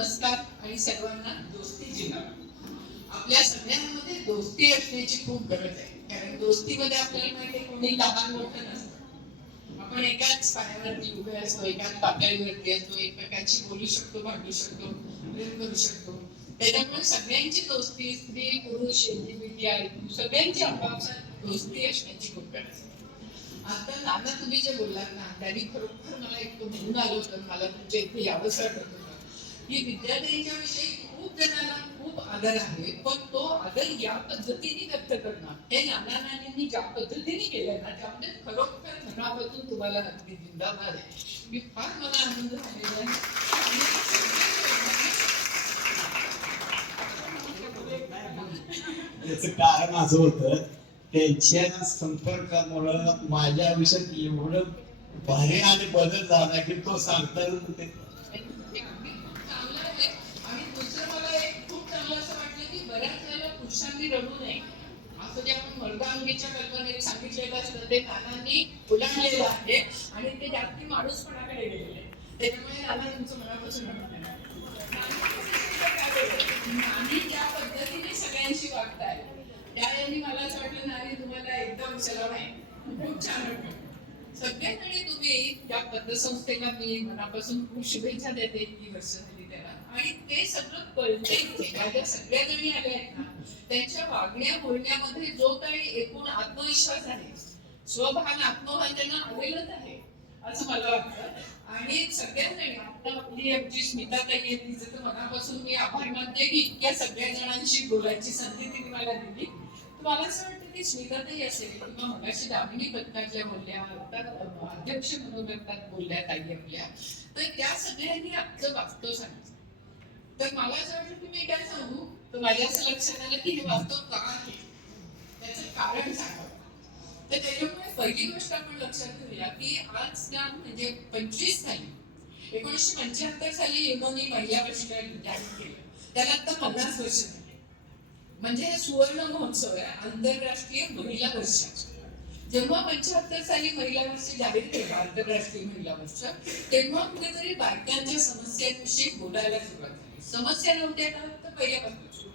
नमस्कार आणि सर्वांना दोस्ती जिंदाबाद. आपल्या सगळ्यांमध्ये दोस्ती असण्याची खूप गरज आहे, कारण दोस्तीमध्ये आपल्याला माहिती आहे कोणी लहान मोठं नसतं. आपण एकाच पायावरती उभे असतो, एकाच पातळीवरती असतो, एकमेकांशी बोलू शकतो, भांडू शकतो, प्रेम करू शकतो. त्याच्यामुळे सगळ्यांची दोस्ती, स्त्री पुरुष LGBTIQ सगळ्यांची आपापसात दोस्ती असण्याची खूप गरज आहे. आता नाना तुम्ही जे बोललात ना, त्यांनी खरोखर मला एक म्हणून आलं होतं, मला तुमच्या इथे यावंसं वाटत होतं की विद्यार्थ्यांच्या विषयी खूप जणांना खूप आदर आहे, पण तो आदर या पद्धतीने व्यक्त करणं हे नानांनी ज्या पद्धतीने केलं ना, त्यामध्ये खरोखर मनापासून तुम्हाला अगदी जिंदाबाद आहे. मी फार मला आनंद झालेला आहे. त्याचं कारण असं होतं, त्यांच्या संपर्कामुळं माझ्या आयुष्यात एवढं भारी आणि बदल झाला की तो सांगताना ते चांगलं आहे. आणि दुसरं मला एक खूप चांगलं असं वाटलं की बऱ्याच वेळेला पुरुषांनी रडू नये, असं जे आपण मर्दांगीच्या कल्पनेत सांगितलेलं असतं ते नानांनी ओलांडलेलं आहे आणि ते जास्ती माणूसपणाकडे गेलेले. त्याच्यामुळे नाना तुमचं मनापासून रडू नये. नानी ज्या पद्धतीने सगळ्यांशी वागताय त्यावेळी मला असं वाटलं नानी तुम्हाला एकदम सलाम आहे, खूप छान वाटलं. सगळ्यांनी तुम्ही या पतसंस्थेला मी मनापासून खूप शुभेच्छा देते. इतकी वर्ष झाली त्याला, आणि ते सगळं कळते. माझ्या सगळ्या जणी आल्या आहेत ना, त्यांच्या वागण्या बोलण्यामध्ये जो काही एकूण आत्मविश्वास आहे, स्वभान आत्मभान त्यांना आलेलंच आहे असं मला वाटतं. आणि सगळ्यांनी आता आपली आमची स्मिता ताई आहे, तिचं तर मनापासून मी आभार मानते की इतक्या सगळ्या जणांशी बोलायची संधी तिने मला दिली. मला असं वाटतं की स्मिताताई असेल किंवा मगाशी दामिनी पथकाच्या बोलल्या, अध्यक्ष मनोगतात बोलल्या ताई आपल्या, तर त्या सगळ्यांनी आपलं वास्तव सांगितलं. तर मला असं वाटतं की मी काय सांगू, तर माझ्या असं लक्षात आलं की हे वास्तव का आहे, त्याचं कारण सांगावं. तर त्याच्यामुळे पहिली गोष्ट आपण लक्षात घेऊया की आज त्या म्हणजे 25 साली 1975 साली युनोनी महिला वर्ष जाहीर केलं, त्याला आता 50 वर्ष झाली. म्हणजे हे सुवर्ण महोत्सव आहे आंतरराष्ट्रीय महिला वर्षाचा. जेव्हा 75 साली महिला वर्ष जाहीर केलं, आंतरराष्ट्रीय महिला वर्ष, तेव्हा कुठेतरी बायकांच्या समस्यांविषयी बोलायला सुरुवात झाली. समस्या नव्हत्या का, तर पहिल्यापासून,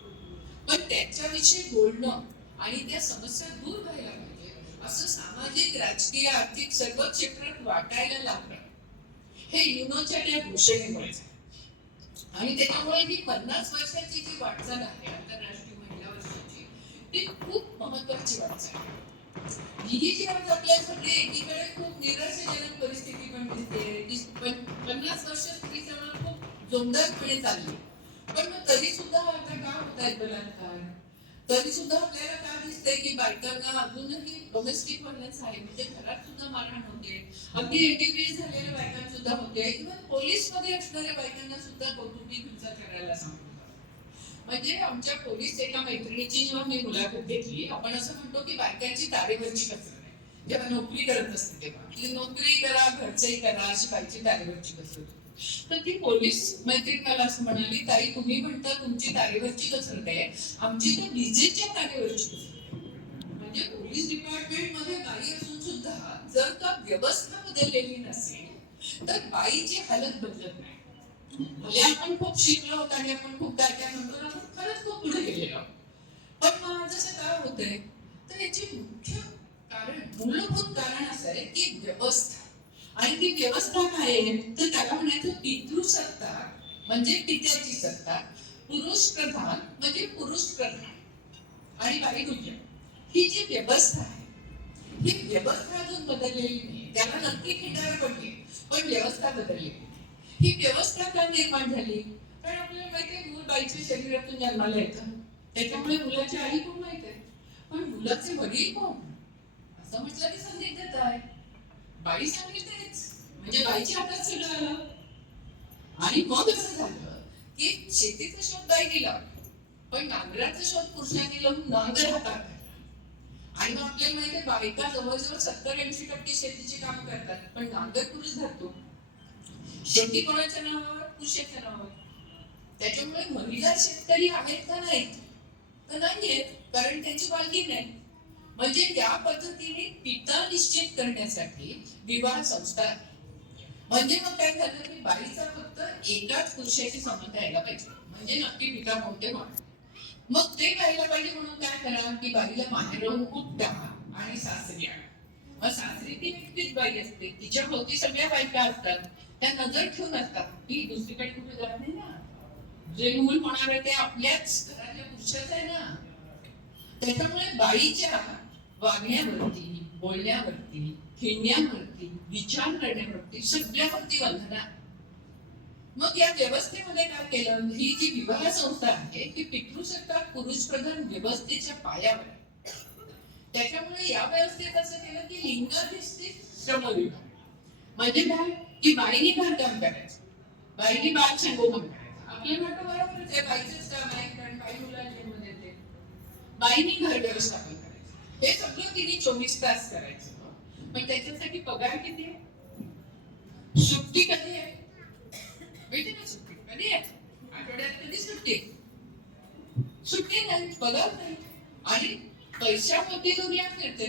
पण त्याच्याविषयी बोलणं आणि त्या समस्या दूर व्हायला पाहिजे असं सामाजिक, राजकीय, आर्थिक सर्व क्षेत्रात वाटायला लागलं. हे युनोच्या त्या घोषणेमुळे. आणि त्याच्यामुळे ही 50 वर्षाची जी वाटचाल आहे आंतरराष्ट्रीय महिला वर्षाची, ती खूप महत्वाची वाटचाल. ही जी आज आपल्यासाठी एकीकडे खूप निराशाजनक परिस्थिती पण दिसते, 50 वर्ष स्त्री चळवळ खूप जोमदारपणे चालली, पण मग तरी सुद्धा आता का होत आहेत बलात्कार, तरी सुद्धा आपल्याला का दिसतंय की बायकांना अजूनही डोमेस्टिक व्हायलन्स आहे, म्हणजे घरात सुद्धा मारहाण होते, अगदी इंडिव्हिज्युअल झालेल्या बायकांना सुद्धा होते, किंवा पोलीस मध्ये असणाऱ्या बायकांना सुद्धा कौटुंबिक हिंसा करायला सांगतात. म्हणजे आमच्या पोलीस एका मैत्रिणीची जेव्हा मी मुलाखत घेतली, आपण असं म्हणतो की बायकांची तारेवरची कसरत आहे. जेव्हा नोकरी करत असते तेव्हा की नोकरी करा, घरचंही करा, अशी बाईची तारेवरची कसरत होती. तर ती पोलीस मैत्रीण मला असं म्हणाली, ताई तुम्ही म्हणता तुमची तारेवरची कसरत आहे, आमची तर विजेच्या तारेवरची कसरत आहे. म्हणजे पोलीस डिपार्टमेंट मध्ये बाई असून सुद्धा जर का व्यवस्था बदललेली नसेल तर बाईची हालत बदलत नाही. म्हणजे आपण खूप शिकलो होतो आणि आपण खूप काय काय म्हणतो, आपण खरंच खूप पुढे गेलेलो. पण मग जसं काय होतंय, तर याची मुख्य कारण, मूलभूत कारण असं आहे की व्यवस्था. आणि ती व्यवस्था काय आहे, तर त्याला म्हणायचं पितृसत्ता म्हणजे पित्याची सत्ता, पुरुष प्रधान म्हणजे पुरुष प्रधान, आणि बाई दुय्यम. ही जी व्यवस्था आहे, ही व्यवस्था अजून बदललेली नाही. त्याला नक्की खिंडार पडली, पण व्यवस्था बदलली. ही व्यवस्था का निर्माण झाली, कारण आपल्याला माहिती आहे मूळ बाईच्या शरीरातून जन्माला येतं, त्याच्यामुळे मुलाची आई कोण माहित आहे, पण मुलाचे वडील कोण असं म्हटलं की संदिग्धता आहे. बाई सांगितलेच म्हणजे बाईच्या हातात सगळं आलं. आणि मग असं झालं की शेतीचा शोध बाई गेला, पण नांगराचा शोध पुरुषांनी लावून नांगर हातात घातला. आणि मग आपल्याला माहिती आहे बायका जवळजवळ 70-80% शेतीची काम करतात, पण नांगर पुरुष धरतो. शेती कोणाच्या नावावर, पुरुषाच्या नावावर. त्याच्यामुळे महिला शेतकरी आहेत का नाहीत, तर नाहीयेत, कारण त्यांची मालकी नाही. म्हणजे त्या पद्धतीने पिता निश्चित करण्यासाठी विवाह संस्था, म्हणजे मग काय झालं की बाईचा फक्त एकाच पुरुषाशी संबंध यायला पाहिजे, म्हणजे नक्की पिता कोणते कोण. मग ते व्हायला पाहिजे म्हणून काय करा की बाईला माहेरून उठता आणि सासरी आणा. मग सासरी ती एकटीच बाई असते, तिच्या भोवती सगळ्या बायका असतात, त्या नजर ठेवून असतात, ती दुसरीकडे कुठे जात नाही ना. जे मूल होणार आहे ते आपल्याच घरातल्या पुरुषाच आहे ना. त्याच्यामुळे बाईच्या वागण्यावरती, बोलण्यावरती, खेळण्यावरती, विचार करण्यावरती सगळ्यावरती बंधन आहे. मग या व्यवस्थेमध्ये काय केलं, ही जी विवाह संस्था आहे ती पितृसत्ताक पुरुष प्रधान व्यवस्थेच्या पायावर आहे. त्याच्यामुळे या व्यवस्थेत असं केलं की लिंगाधिष्ठित श्रमविभाग म्हणजे काय की बाईने घरकाम करायचं, बाईने बाल संगोपन करायचं. आपल्या वाटतं बरोबरच आहे, बाईचंच काम आहे, कारण बाई मुलाला जन्म देते. बाईने घर व्यवस्थापन करायचं, हे सगळं तिने 24 तास करायचं. पण त्याच्यासाठी पगार किती आहे, सुट्टी कधी आहे, माहिती ना सुट्टी कधी आहे, आठवड्यात कधी सुट्टी, सुट्टी नाही, पगार नाही. आणि पैशामध्ये दुनिया फिरते,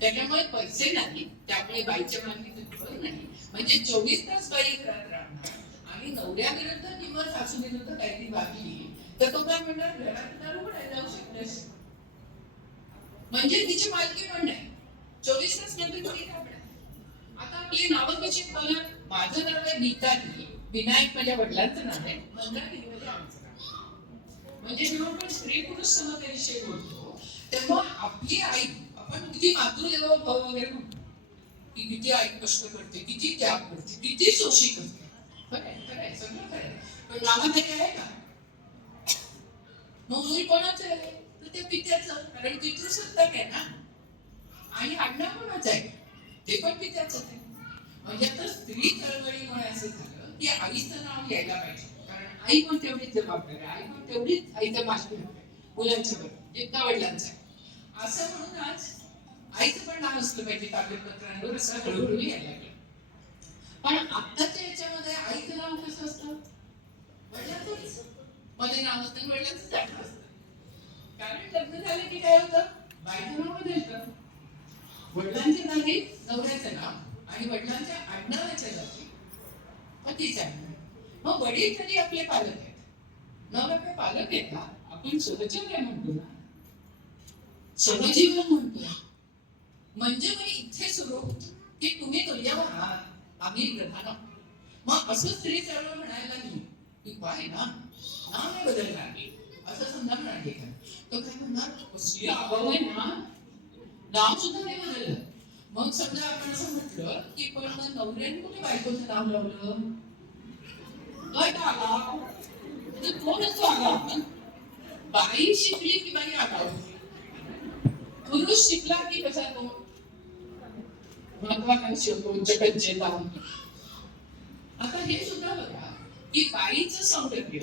त्याच्यामुळे पैसे नाही, त्यामुळे बाईच्या मागणी घर नाही. म्हणजे 24 तास बाई घरात राहणार आणि नवऱ्याविरुद्ध किंवा सासूविरुद्ध काहीतरी वागली तर तो काय म्हणणार, घरात दारू पडायला जाऊ शकतेस, म्हणजे तिची मालकी पण नाही. 24 तास नंतर तुम्ही काय पडा. आता आपली नावं कशी बघा, माझं नाव आहे गीताली, विनायक माझ्या वडिलांचं नाव आहे, मंदाकिनी म्हणजे आमचं नाव. म्हणजे जेव्हा आपण स्त्री पुरुष समतेविषयी बोलतो तेव्हा आपली आई, आपण किती मातृदेवो भव वगैरे म्हणतो की किती आई कष्ट करते, किती त्याग करते, किती सोशी करते, खरंय सगळं खरंय. पण नावात हे आहे का, मग मूल कोणाचं आहे तर ते पित्याचं, कारण पितृसत्ताक आहे ना. आणि आडनाव कोणाचं आहे, ते पण पित्याचंच आहे. म्हणजे आता स्त्री चळवळीमुळे असं झालं की आईचं नाव यायला पाहिजे, कारण आई पण तेवढीच जबाबदार आहे, आई पण तेवढीच आईचं भाषण मुलांच्या बरोबर जितका वडिलांचं आहे. असं म्हणून आज आईचं पण नाव असलं पाहिजे कागदपत्रांवर, असं हळूहळू यायला लागलं. पण आत्ताच्या याच्यामध्ये आईचं नाव कसं असतं, वडिलांचंच मध्ये नाव असतं, वडिलांचंच आडनाव असतं. कारण लग्न झालं की काय होतं, बाईचं नाव बदलतं, वडिलांच्या जागी नवऱ्याचं नाव आणि वडिलांच्या आडनावाच्या जागी पतीचं आडनाव. मग वडील तरी आपले पालक आहेत, नवरा काय पालक आहेत का, आपण सहजीवन म्हणतो ना, सहजीवन म्हणतो. म्हणजे मग इथे सुरू की तुम्ही तुझ्यावर आहात, आम्ही प्रधान आहोत. मग असं स्त्री चळवळ म्हणायला नाही की काय ना, नाव नाही बदलणार मी, असं समजा म्हणाले का, तो काय म्हणणार स्त्री आगाऊ आहे ना, नाव सुद्धा नाही बदललं. मग समजा आपण असं म्हटलं की पण मग नवऱ्याने कुठे बायकोचं नाव लावलं, काय आगाव, म्हणजे कोणच आगाव, बाई शिकली की बाई आगाव, पुरुष शिकला की कसा तो महत्वाकांक्षी होतो, जगज्जेता. आता हे सुद्धा बघा की बाईचं सौंदर्य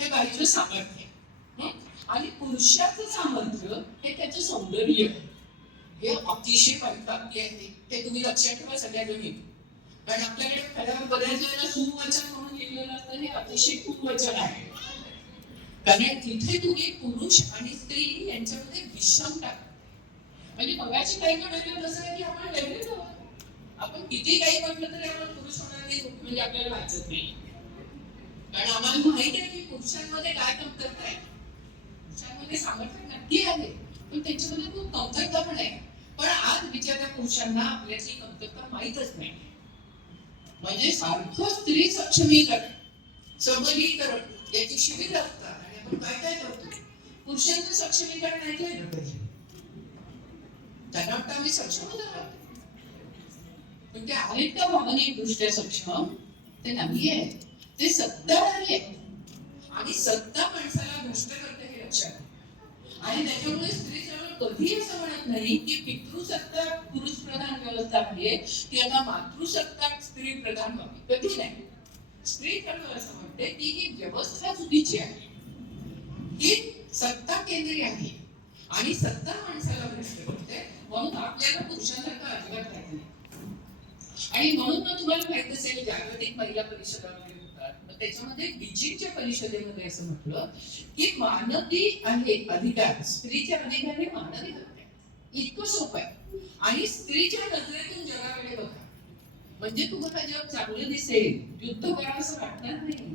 हे बाईचं सामर्थ्य आणि पुरुषाचं सामर्थ्य हे त्याचं सौंदर्य, हे अतिशय परिपाक्य आहे. ते तुम्ही लक्षात ठेवा सगळ्या जणी, कारण आपल्याकडे खऱ्या बऱ्याच वेळेला सुवचन म्हणून लिहिलेलं असतं, हे अतिशय खूप वचन आहे. कारण इथे तुम्ही पुरुष आणि स्त्री यांच्यामध्ये विषमता, म्हणजे मगाशी काही म्हणायला तसं आहे की आपण वेगळेच आहोत. आपण किती काही म्हटलं तरी आपण पुरुष होणार नाही म्हणजे आपल्याला वाचत नाही, कारण आम्हाला माहिती आहे की पुरुषांमध्ये काय कमतरता आहे. पुरुषांमध्ये सामर्थ्य नक्की आहे, पण त्यांच्यामध्ये खूप कमतरता पण आहे. पण आज बिचाऱ्या पुरुषांना आपल्याची कमतरता माहीतच नाही. म्हणजे सारखं स्त्री सक्षमीकरण, सबलीकरण याची शिबिर असतात आणि आपण काय काय करतो, पुरुषांचं सक्षमीकरण नाही केलं पाहिजे. त्यांना वाटतं आम्ही सक्षम आहोत, पण ते आहेत का भावनिक दृष्ट्या सक्षम, ते नाही आहे, ते सत्ताधारी आहे. आणि सत्ता माणसाला भ्रष्ट करते हे लक्षात. आणि त्याच्यामुळे स्त्री चळवळ कधी असं म्हणत नाही की पितृसत्ताक पुरुष प्रधान व्यवस्था आहे ती आता मातृसत्ताक स्त्री प्रधान व्हावी, कधी नाही. स्त्री चळवळ असं म्हणते की ही व्यवस्था चुकीची आहे, ही सत्ता केंद्रीय आहे आणि सत्ता माणसाला भ्रष्ट करते, म्हणून आपल्याला पुरुषांसारखं अजिबात राहायचं नाही. आणि म्हणून मग तुम्हाला माहित असेल जागतिक महिला परिषदा वगैरे होतात, मग त्याच्यामध्ये बीजिंगच्या परिषदेमध्ये असं म्हटलं की मानवी आहे अधिकार, स्त्रीचे अधिकार हे मानवी हक्क आहे. इतकं सोपं आहे. आणि स्त्रीच्या नजरेतून जगाकडे बघा, म्हणजे तुम्हाला जग चांगलं दिसेल, युद्ध करा असं वाटणार नाही.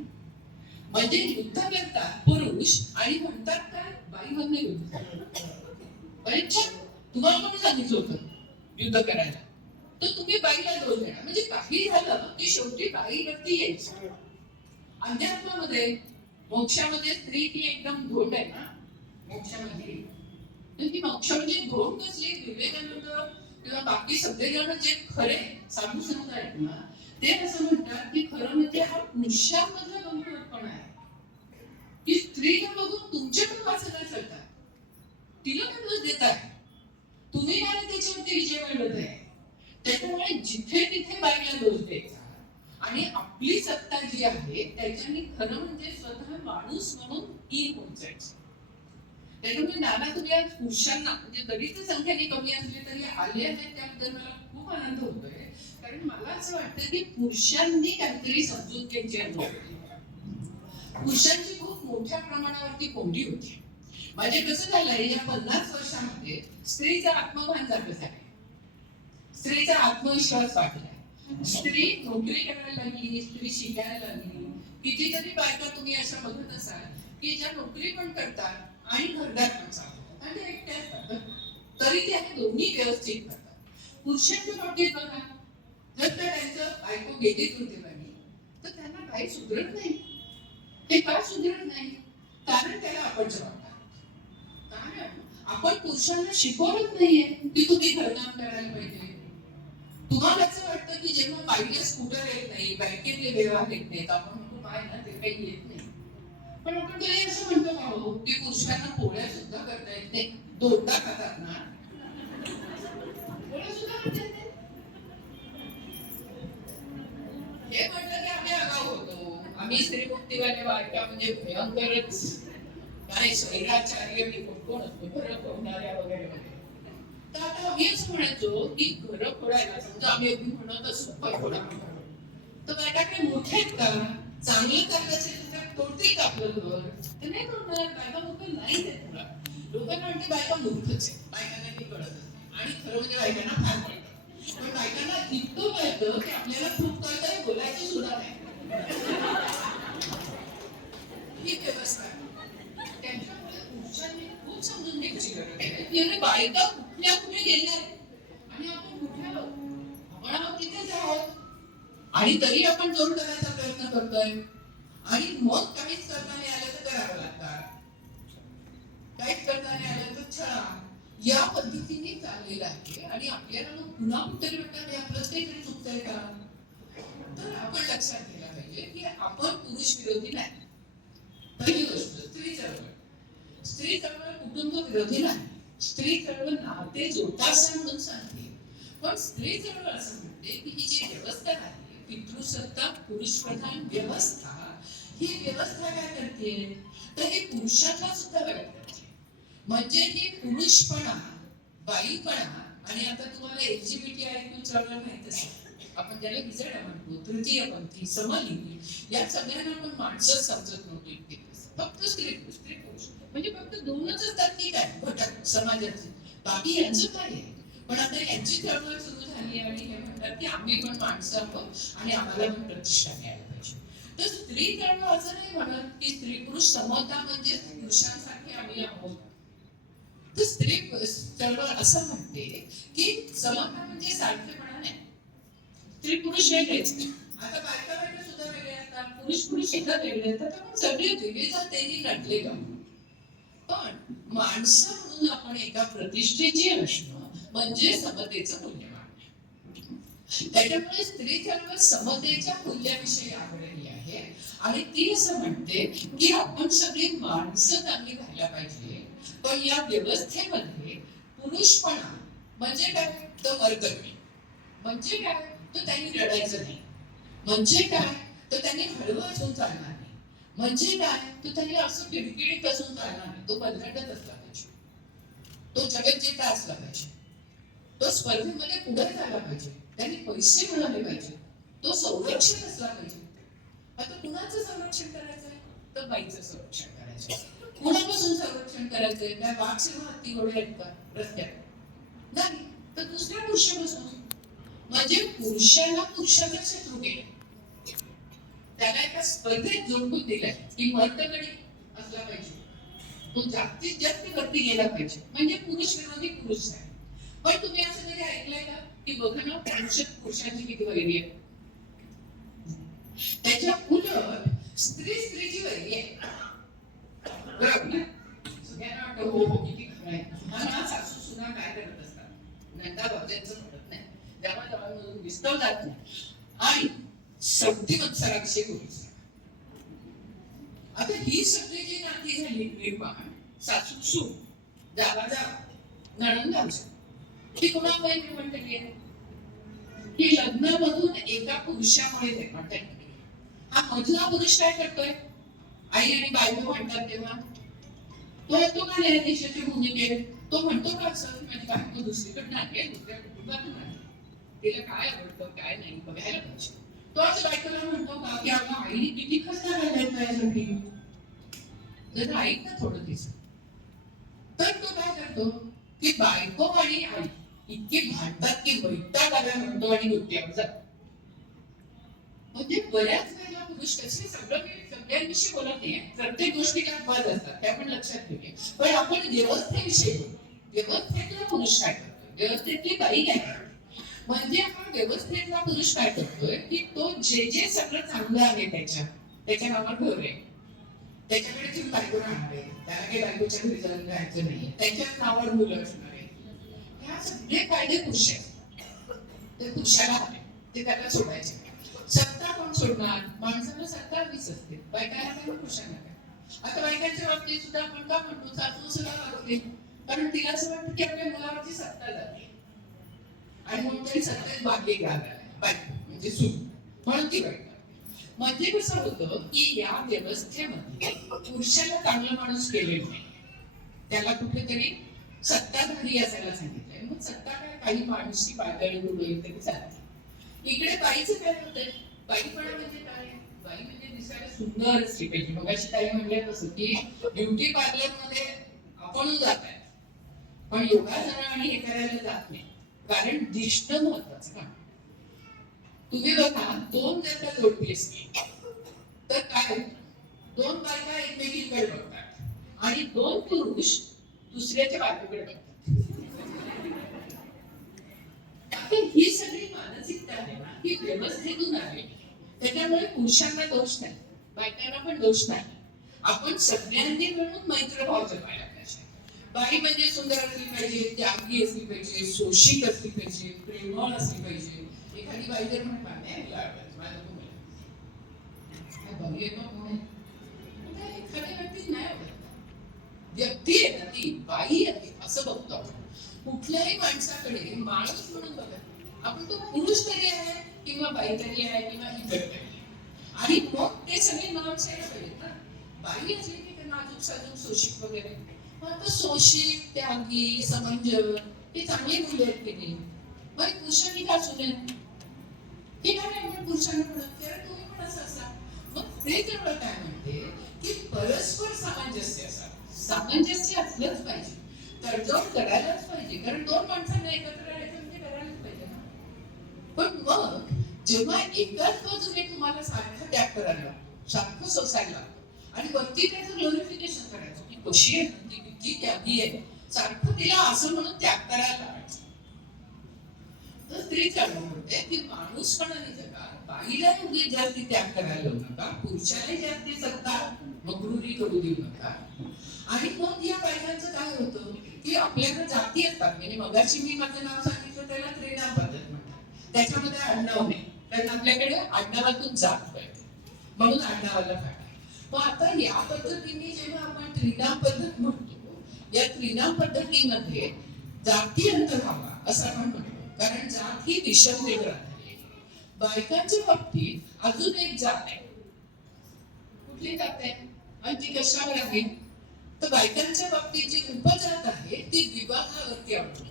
म्हणजे युद्ध करतात पुरुष आणि म्हणतात काय बाईमधलं युद्ध करा. अच्छा, तुम्हाला कोणी सांगितलं होतं युद्ध करायला? तर तुम्ही बाईला दोष देणार. म्हणजे काही झालं की शेवटी बाईवरती यायचं. अध्यात्मामध्ये मोक्षामध्ये स्त्री ही एकदम धोंड आहे ना मोक्षामध्ये. तर ती मोक्षामध्ये धोंड कसली? विवेकानंद किंवा बाकी सगळेजण जे खरे साधू संत आहेत ना ते असं म्हणतात की खरं म्हणजे हा पुरुषांमधला कमकुवतपणा आहे. की स्त्रीला बघून तुमच्याकडे वाचना चालतात, तिला काय दोष देताय तुम्ही, काय त्याच्यावरती विजय मिळवत आहे. त्याच्यामुळे जिथे तिथे बाईला दोष द्यायचा आणि आपली सत्ता जी आहे त्याच्याने खरं म्हणजे स्वतः माणूस म्हणून हीन होत जायचं. त्याच्यामुळे नाना तुम्ही आज पुरुषांना म्हणजे जरी ते संख्येने कमी असले तरी आले आहेत त्याबद्दल मला खूप आनंद होतोय. कारण मला असं वाटतं की पुरुषांनी काहीतरी समजून घ्यायची आहे. पुरुषांची खूप मोठ्या प्रमाणावरती कोंडी होती. म्हणजे कसं झालंय या 50 वर्षामध्ये स्त्रीचा आत्मभान जागं झालाय, स्त्रीचा आत्मविश्वास वाढलाय, स्त्री नोकरी करायला लागली, स्त्री शिकायला लागली. कितीतरी बायका तुम्ही अशा बघत असाल की ज्या नोकरी पण करतात आणि घरदार पण चालवतात आणि ते एकट्या असतात, तरी ते हे दोन्ही व्यवस्थित करतात. पुरुषांच्या बाबतीत बघा, जर तर त्यांचं बायको गेली दुर्दैवाने तर त्यांना काही सुधरत नाही. ते का सुधरत नाही? कारण त्याला आपण जबाबदार. कारण आपण पुरुषांना शिकवत नाहीये की तुम्ही घरकाम करायला पाहिजे. तुम्हाला असं वाटतं की जेव्हा बाईला स्कूटर येत नाही, बँकेतले व्यवहार येत नाहीत, आपण म्हणतो काय ना ते काही येत नाही. पण आपण कधी असं म्हणतो का हो की पुरुषांना पोळ्या सुद्धा करता येत नाही? दोनदा खातात ना, पोळ्या सुद्धा करता येत नाही. हे म्हटलं की आम्ही आगाऊ होतो, आम्ही स्त्रीमुक्तीवाले बायका म्हणजे भयंकरच काय स्वैराचार्य आणि कोण असतो घरं फोडणाऱ्या वगैरे वगैरे. तर आता आम्ही असं म्हणायचो की घरं फोडायला समजा आम्ही अगदी म्हणत असतो फोडा, तर बायका काही मोठे आहेत का? चांगलं करत असेल तर तोडते का आपलं घर? ते नाही तोडणार. बायका मूर्ख नाही आहेत मुळात. लोकांना वाटते बायका मूर्खच आहे, बायकांना ते कळतच नाही. आणि खरं म्हणजे बायकांना फार कळतं. पण बायकांना इतकं कळतं की आपल्याला खूप कळतं बोलायचं सुद्धा नाही. ही व्यवस्था त्यांच्यामुळे पुरुषांनी खूप समजून घ्यायची गरज आहे की अरे बायका कुठल्या कुठे गेल्या आणि आपण कुठे आहोत, आपण तिथेच आहोत. आणि तरी आपण जोर करायचा प्रयत्न करतोय आणि मग काहीच करता नाही आलं तर करावं लागतात, काहीच करता नाही आलं तर छळा. या पद्धतीने चाललेलं आहे. आणि आपल्याला मग पुन्हा कुठेतरी वाटतं आपलंच काहीतरी चुकतंय का? तर आपण लक्षात घ्यायला पाहिजे की आपण पुरुष विरोधी नाही. पहिली गोष्ट स्त्री चळवळ, स्त्री चळवळ कुटुंब विरोधी नाही. स्त्री चळवळ नाते जोपासणं म्हणून सांगते. पण स्त्री चळवळ असं म्हणते की ही जी व्यवस्था आहे पितृसत्ता पुरुष प्रधान व्यवस्था, ही व्यवस्था काय करते तर ही पुरुषांना सुद्धा वेळ करते. म्हणजे ही पुरुषपणा, बाईपणा आणि आता तुम्हाला LGBT चळवळ माहित असेल, आपण त्याला बिजाडा म्हणतो, तृतीयपंथी, समलिंगी, या सगळ्यांना पण माणसं समजत नव्हती इतके दिवस. फक्त स्त्री स्त्री पुरुष म्हणजे फक्त दोनच असतात की काय घटक समाजाचे, बाकी यांचं काय आहे. पण आता यांची चळवळ सुरू झाली आणि हे म्हणतात की आम्ही पण माणसं आहोत आणि आम्हाला पण प्रतिष्ठा मिळायला पाहिजे. तर स्त्री चळवळ असं नाही म्हणत की स्त्री पुरुष समता म्हणजे पुरुषांसारखे आम्ही आहोत. तर स्त्री चळवळ असं म्हणते की समता म्हणजे सारखेपणा नाही. स्त्री पुरुष वेगळेच, आता बायका बायका सुद्धा वेगळे असतात, पुरुष पुरुष सुद्धा वेगळे असतात, आपण सगळे विविधतेने नटलेलो आहोत. पण माणसं म्हणून आपण एका प्रतिष्ठेची असणं म्हणजे समतेचं मूल्यमान. त्याच्यामुळे स्त्री चळवळ समतेच्या मूल्याविषयी आग्रही आहे आणि ती असं म्हणते की आपण सगळी माणसं चांगली व्हायला पाहिजे. पण या व्यवस्थेमध्ये पुरुषपणा म्हणजे काय तर मर्दमी, म्हणजे काय तर त्यांनी लढायचं नाही, म्हणजे काय तर त्यांनी हळवं असून चालणार नाही, म्हणजे काय तर त्यांनी असं किडकिडीत असून चालणार नाही. तो बदलतच असला पाहिजे, तो जगज्जेता असला पाहिजे, तो स्पर्धेमध्ये पुढे झाला पाहिजे, त्यांनी पैसे मिळवले पाहिजे, तो संरक्षण असला पाहिजे. आता कुणाचं संरक्षण करायचंय तर बाईचं संरक्षण करायचंय. कुणापासून संरक्षण करायचंय? काय वाघसिंह हत्ती घोडे आहेत का रस्त्यात? नाही, तर दुसऱ्या पुरुषापासून. म्हणजे पुरुषाला पुरुषाचा शत्रू केला, त्याला एका स्पर्धेत जोडून दिलाय की मर्दगडी असला पाहिजे, तो जास्तीत जास्त वरती गेला पाहिजे, म्हणजे पुरुष विरोधी पुरुष आहे. पण तुम्ही असं कधी ऐकलंय का की बघा ना पुरुषांची किती वैरी आहे, त्याच्या उलट स्त्रीची वैरी आहे. बरोबर ना? सगळ्यांना वाटतं हो हो किती खरं आहे. तुम्हाला सासू सुना काय करत असतात, नंदा भावजांचं म्हणत नाही, त्यामुळे जबाबमधून विस्तव जात नाही आणि सौती मत्सराविषयी बोलू. आता ही सगळी जी नाती झाली निर्माण, सासू सून, जावा नणंद भावजा, ही कोणामुळे निर्माण झाली आहे? ही लग्नामधून एका पुरुषामुळे निर्माण झाली. हा मधला पुरुष काय करतोय? आई आणि बायको म्हणतात तेव्हा तो येतो का न्यायाधीशाची भूमिकेत? तो म्हणतो का असं माझी बायको दुसरीकडे नाही, दुसऱ्या कुटुंबातून आहे, तिला काय आवडतं काय नाही बघायला पाहिजे. तो असं बायकोला म्हणतो का की आपल्या आईने किती खर्च घाललाय माझ्यासाठी, जर ऐक ना थोडं तिचं. तर तो काय करतो की बायको आणि आई इतकी भांडतात की वैताग आला म्हणतो आणि गोट्यावर जातो. म्हणजे बऱ्याच वेळेला पुरुष कसे सगळ्यांविषयी बोलत नाही, प्रत्येक गोष्टीला अपवाद असतात, त्या पण लक्षात घेऊया. पण आपण व्यवस्थेविषयी बोलतो. व्यवस्थेतला पुरुष काय करतो, व्यवस्थेतली बाई काय करतो. म्हणजे हा व्यवस्थेतला पुरुष काय करतोय की तो जे सगळं चांगलं आहे त्याच्या नावावर घर आहे, त्याच्याकडे तुम्ही बायको राहणार आहे, त्याला काही बायकोच्या घरी जाऊन राहायचं नाही, त्याच्या नावावर मुलं असणार आहे, ह्या सगळे कायदे पुरुष आहेत, ते पुरुषाला हवे, ते त्याला सोडायचे. सत्ता कोण सोडणार? माणसाला सत्ता वीस असते, बायकांना काय पुरुषांना काय. आता बायकांच्या बाबतीत सुद्धा आपण का म्हणतो सासू सुद्धा वागते, कारण तिला असं वाटतं की आपल्या मुलावरची सत्ता जाते आणि म्हणून तरी सत्तेत भाग्य घ्यायला बायको म्हणजे सून, म्हणून ती बायका. म्हणजे कसं होतं की या व्यवस्थेमध्ये पुरुषाला चांगला माणूस केलेला नाही, त्याला कुठेतरी सत्ताधारी असायला सांगितलंय. मग सत्ता काय, काही माणूसची पातळी उडवली तरी चालते. इकडे बाईचं काय होतंय, बाईपणा म्हणजे काय, बाई म्हणजे दिसायला सुंदर असली पाहिजे. मगाशी ताई म्हणले तसं की ब्युटी पार्लर मध्ये आपण जात आहे, पण योगासना आणि हे करायला जात नाही, कारण दिसणं महत्वाचं का. तुम्ही बघा दोन जर का जोडपी असली तर काय, दोन बायका एकमेकींकडे बघतात आणि दोन पुरुष दुसऱ्याच्या बायकोकडे बघतात. ही सगळी मानसिकता आहे ना, ही व्यवस्थेतून आली. त्याच्यामुळे पुरुषांना दोष नाही, बायकांना पण दोष नाही. आपण सगळ्यांनी मिळून मैत्रभाव जपायला पाहिजे. बाई म्हणजे सुंदर असली पाहिजे, त्यागी असली पाहिजे, शोषित असली पाहिजे, प्रेमळ असली पाहिजे. एखादी बाई जर म्हणणार नाही एखाद्या व्यक्तीत नाही आवडत, व्यक्ती आहे ना ती बाई आहे असं बघतो आपण. कुठल्याही माणसाकडे माणूस म्हणून बघा, आपण तो पुरुष तरी आहे किंवा बाई तरी आहे किंवा इतर तरी, आणि मग ते सगळे नॉर्म्स यायला पाहिजेत ना. बाई असली की ते नाजूक साजूक शोषित वगैरे, पण तो शोषित त्यागी समंजस हे चांगले मुले आहेत की नाही. मग पुरुषांनी का असू नये, हे काय आपण पुरुषांना म्हणत कारण तुम्ही पण असं असा. मग ते तेवढं काय म्हणते की परस्पर सामंजस्य असावं, सामंजस्य असलंच पाहिजे, तडजोड करायलाच पाहिजे, कारण दोन माणसांना एकत्र राहायचं म्हणजे करायलाच पाहिजे ना. पण मग जेव्हा एकाच बाजूने तुम्हाला सारखं त्याग करायला, सारखं सोसायला आणि वरती त्याचं ग्लोरिफिकेशन करायचं की कशी आहे ती, किती त्यागी आहे, सारखं तिला असं म्हणून त्याग करायला लावायचं, तर स्त्री चालू म्हणते की माणूसपणाने जगा, बाईला एवढी जास्ती त्याग करायला लावू नका, पुरुषालाही जास्ती सत्ता मगरुरी करू देऊ नका. आणि मग या बायकांचं काय होतं की आपल्याकडे जाती असतात, म्हणजे मगाशी मी माझं नाव सांगितलं त्याला त्रिनाम पद्धत म्हणतात, त्याच्यामध्ये आडनाव नाही, कारण आपल्याकडे आडनावातून जात पाहिजे म्हणून आडनावाला फाटा. मग आता या पद्धतीने जेव्हा आपण त्रिनाम पद्धत म्हणतो, या त्रिनाम पद्धतीमध्ये जाती अंतर्भावा असं आपण म्हणतो, कारण जात ही विषम वेगळा आहे. बायकांच्या बाबतीत अजून एक जात आहे. कुठली जात आहे आणि ती कशावर आहे, तर बायकांच्या बाबतीत जी उपजात आहे ती विवाहावरती अवलंबून.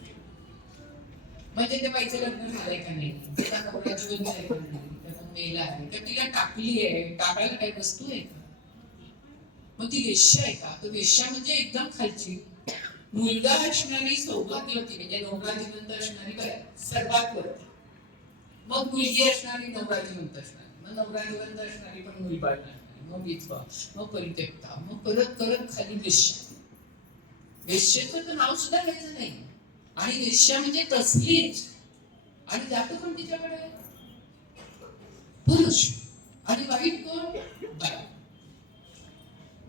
म्हणजे त्या बाईचं लग्न झालंय का नाही, त्याचा नवरा जीवन झालंय का नाही, त्याचा मेला आहे का, तिला टाकली आहे, टाकायला काही वस्तू आहे का, मग ती वेश्या आहे का. तर वेश्या म्हणजे एकदम खालची, मुलगा असणारी सौभाग्यवती म्हणजे नवरा जिवंत असणारी बाई सर्वात वरती. मग मुलगी असणारी नवरा जिवंत असणारी, मग नवरा जिवंत असणारी पण मुलबाळ नसणारी, मग विधवा, मग परित्यक्ता, मग करत करत खाली वेश्या. वेश्येचं तर नाव सुद्धा घ्यायचं नाही. आणि वेश्या म्हणजे तसलीच. आणि जातो पण तिच्याकडे पुरुष. आणि वाईट कोण? बाई.